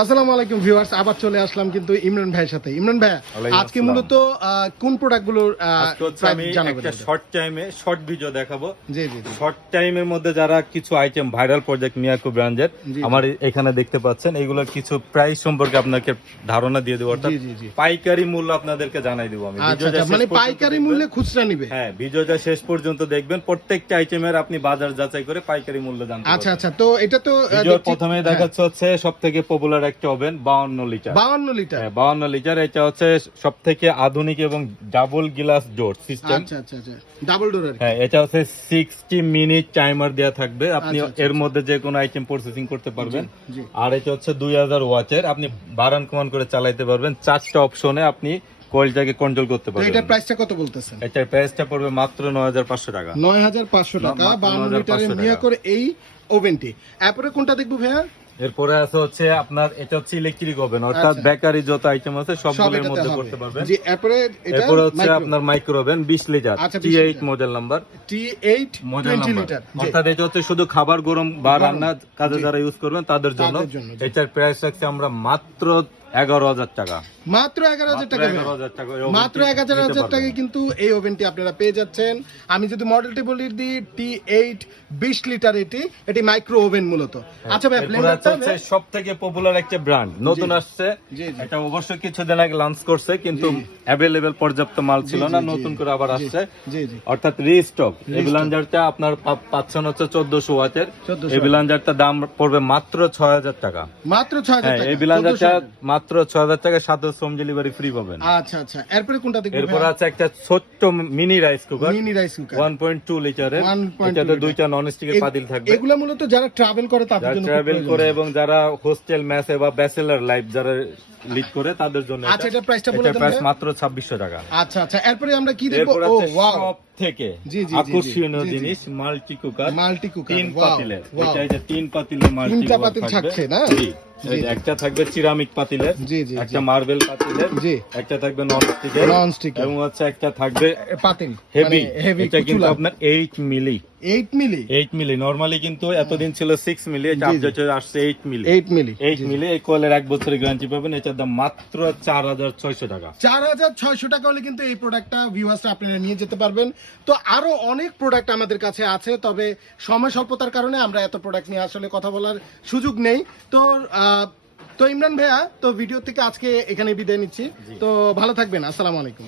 আসসালামু আলাইকুম ভিউয়ার্স, আবার চলে আসলাম কিন্তু ইমরান ভাইয়ের সাথে। ইমরান ভাই, আজকে মূলত কোন প্রোডাক্টগুলোর আমি একটা শর্ট ভিডিও দেখাবো। জি জি জি। শর্ট টাইমের মধ্যে যারা কিছু আইটেম ভাইরাল প্রজেক্ট মিয়াকো ব্র্যান্ডের আমার এখানে দেখতে পাচ্ছেন, এইগুলোর কিছু প্রাইস সম্পর্কে আপনাকে ধারণা দিয়ে দেবো, অর্থাৎ পাইকারি মূল্য আপনাদেরকে জানাই দেবো আমি। মানে পাইকারি মূল্যে খুচরা নিবে। হ্যাঁ, ভিডিওটা শেষ পর্যন্ত দেখবেন, প্রত্যেকটা আইটেমের আপনি বাজার যাচাই করে পাইকারি মূল্য জানতে পারবেন। আচ্ছা আচ্ছা, তো এটা তো ভিডিওর প্রথমে দেখাচ্ছে হচ্ছে সবথেকে পপুলার একটা ওভেন 52 লিটার। 52 লিটার। হ্যাঁ, 52 লিটার। এটা হচ্ছে সবথেকে আধুনিক এবং ডাবল গ্লাস ডোর সিস্টেম। আচ্ছা আচ্ছা আচ্ছা, ডাবল ডোর। হ্যাঁ, এটা হচ্ছে 60 মিনিট টাইমার দেয়া থাকবে, আপনি এর মধ্যে যে কোনো আইটেম প্রসেসিং করতে পারবেন। আর এটা হচ্ছে 2000 ওয়াটের, আপনি বাড়ান কমান করে চালাতে পারবেন। 4টা অপশনে আপনি কোয়েলটাকে কন্ট্রোল করতে পারবেন। এটার প্রাইসটা কত বলতেছেন? এটার প্রাইসটা পড়বে মাত্র 9500 টাকা। 9500 টাকা 52 লিটারের নিয়ে করে এই ওভেনটি। এরপরে কোনটা দেখবো ভাইয়া? এরপরে আছে হচ্ছে আপনার, এটা হচ্ছে ইলেকট্রিক ওভেন, অর্থাৎ বেকারি যত আইটেম আছে সবগুলোর মধ্যে করতে পারবেন। জি, এরপরে এরপরে হচ্ছে আপনার micro oven 20 litre, T8 model number, T8 20 litre. অর্থাৎ এটা হচ্ছে শুধু খাবার গরম বা রান্না কাজে যারা ইউজ করবেন তাদের জন্য। এটার প্রাইস রাখছে আমরা মাত্র 11000 টাকা। মাত্র 11000 টাকা। মাত্র 11000 টাকায় কিন্তু এই ওভেনটি আপনারা পেয়ে যাচ্ছেন। আমি যদি মডেলটি বলি দিই, T8 20 লিটার, এটি মাইক্রো ওভেন মূলত। আচ্ছা ভাই, ব্লেন্ডারটা হচ্ছে সবথেকে পপুলার একটা ব্র্যান্ড, নতুন আসছে। এটা অবশ্য কিছুদিন আগে লঞ্চ করছে, কিন্তু अवेलेबल পর্যাপ্ত মাল ছিল না, নতুন করে আবার আসছে। অর্থাৎ রিস্টক। এই ব্লেন্ডারটা আপনার পাচ্ছেন হচ্ছে 1400 ওয়াটের। এই ব্লেন্ডারটার দাম পড়বে মাত্র 6000 টাকা। মাত্র 6000 টাকা। এই ব্লেন্ডারটা মাত্র 6000 টাকা, সাথে হোম ডেলিভারি ফ্রি পাবেন। আচ্ছা আচ্ছা, এরপরে কোনটা দেখব? এরপর আছে একটা ছোট্ট মিনি রাইস কুকার, 1.2 লিটারের। এটাতে দুইটা ননস্টিকের পাতিল থাকবে। এগুলো মূলত যারা ট্রাভেল করে তাদের জন্য, ট্রাভেল করে এবং যারা হোস্টেল মেসে বা ব্যাচেলর লাইফ যারা লিড করে তাদের জন্য। আচ্ছা, এটা প্রাইসটা বলে দেন। প্রাইস মাত্র 2600 টাকা। আচ্ছা আচ্ছা, এরপরে আমরা কি দেখব? ও ওয়াও, থেকে আকর্ষণীয় জিনিস মাল্টি কুকার। 3 পাতিলের। এটা এই যে 3 পাতিলের মাল্টি কুকার পাতিল থাকছে না? একটা থাকবে সিরামিক পাতিলের, একটা মার্বেল পাতিলের, একটা থাকবে ননস্টিক, এবং হচ্ছে একটা থাকবে পাতিল হেভি। এটা কিন্তু আপনার 8 মিলি। 8 মিলি নরমালি কিন্তু এতদিন ছিল 6 মিলি, এটা আপডেট হয়ে আসছে 8 মিলি। 8 মিলি। এই কোয়েলের 1 বছরের গ্যারান্টি পাবেন। এটার দাম মাত্র 4600 টাকা। 4600 টাকা হলে কিন্তু এই প্রোডাক্টটা ভিউয়ার্সরা আপনারা নিয়ে যেতে পারবেন। তো আরো অনেক প্রোডাক্ট আমাদের কাছে আছে, তবে সময় স্বল্পতার কারণে আমরা এত প্রোডাক্ট নিয়ে আসলে কথা বলার সুযোগ নেই। তো ইমরান ভাইয়া, তো ভিডিও থেকে আজকে এখানে বিদায় নিচ্ছি। তো ভালো থাকবেন। আসসালামু আলাইকুম।